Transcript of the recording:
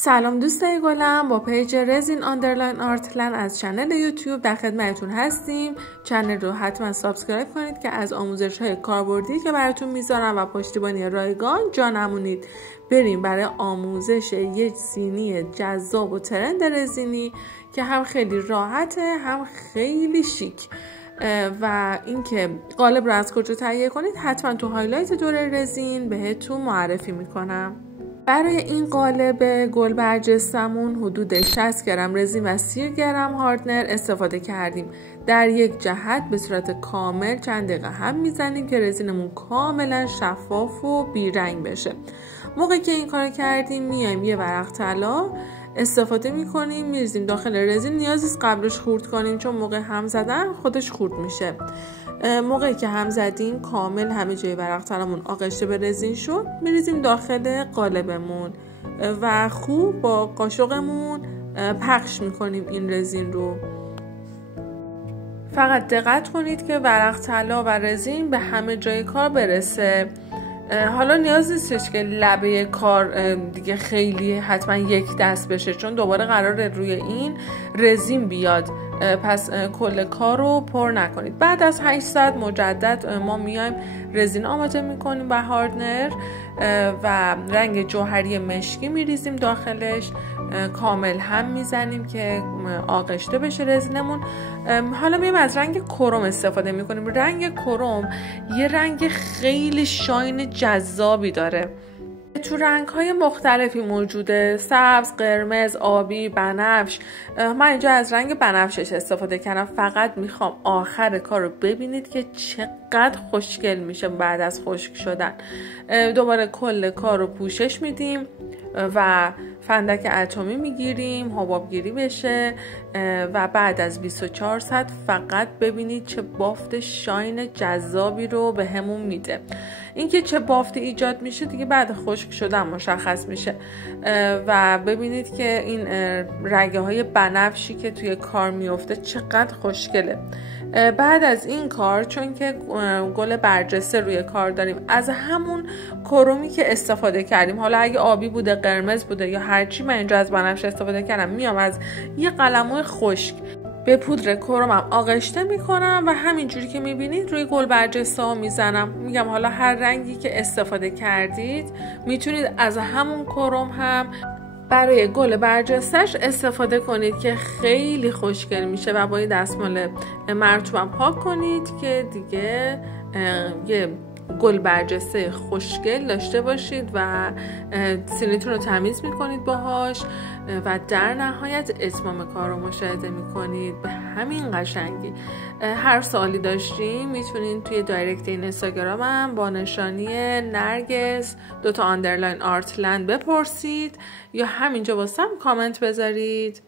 سلام دوستای گلم، با پیج رزین آندرلاین آرتلند از چنل یوتیوب در خدمتتون هستیم. چنل رو حتما سابسکرایب کنید که از آموزش‌های کاربردی که براتون میذارم و پشتیبانی رایگان جا نمونید. بریم برای آموزش یک سینی جذاب و ترند رزینی که هم خیلی راحته هم خیلی شیک. و اینکه قالب رو از کجا تهیه کنید حتما تو هایلایت دوره رزین بهتون معرفی میکنم. برای این قالب گل برجستمون حدود 60 گرم رزین و 30 گرم هاردنر استفاده کردیم. در یک جهت به صورت کامل چند دقیقه هم میزنیم که رزینمون کاملا شفاف و بیرنگ بشه. موقعی که این کار کردیم میایم یه ورق طلا استفاده میکنیم، میریزیم داخل رزین. نیازی نیست قبلش خورد کنیم چون موقع هم زدن خودش خورد میشه. موقعی که هم زدیم کامل همه جای ورق طلامون آغشته به رزین شد، میریزیم داخل قالبمون و خوب با قاشقمون پخش میکنیم این رزین رو. فقط دقت کنید که ورق طلا و رزین به همه جای کار برسه. حالا نیاز نیستش که لبه کار دیگه خیلی حتما یک دست بشه چون دوباره قراره روی این رزین بیاد، پس کل کار رو پر نکنید. بعد از 8 ساعت مجدد ما میایم رزین آماده میکنیم با هاردنر و رنگ جوهری مشکی میریزیم داخلش، کامل هم میزنیم که آغشته بشه رزینمون. حالا میایم از رنگ کروم استفاده میکنیم. رنگ کروم یه رنگ خیلی شاین جذابی داره، تو رنگ‌های مختلفی موجوده: سبز، قرمز، آبی، بنفش. من اینجا از رنگ بنفشش استفاده کردم. فقط میخوام آخر کار رو ببینید که چقدر خوشگل میشه بعد از خشک شدن. دوباره کل کار رو پوشش میدیم و فندک اتمی میگیریم حبابگیری بشه و بعد از 24 ساعت فقط ببینید چه بافت شاین جذابی رو به همون میده. اینکه چه بافتی ایجاد میشه دیگه بعد خشک شدن مشخص میشه و ببینید که این رگه های بنفشی که توی کار میفته چقدر خوشگله. بعد از این کار چون که گل برجسته روی کار داریم، از همون کرومی که استفاده کردیم، حالا اگه آبی بوده، قرمز بوده یا هرچی، من اینجا از بنفش استفاده کردم، میام از یه قلمو خشک به پودر کرومم آغشته میکنم و همینجوری که میبینید روی گل برجسته ها میزنم. میگم حالا هر رنگی که استفاده کردید میتونید از همون کروم هم برای گل برجستش استفاده کنید که خیلی خوشگل میشه و با دستمال مرطوبم پاک کنید که دیگه یه گل برجسته خوشگل داشته باشید و سینیتون رو تمیز میکنید باهاش و در نهایت اتمام کار رو مشاهده میکنید به همین قشنگی. هر سوالی داشتین میتونید توی دایرکت این اینستاگرامم با نشانی نرگس _ آندرلاین آرتلند بپرسید یا همینجا واسم کامنت بذارید.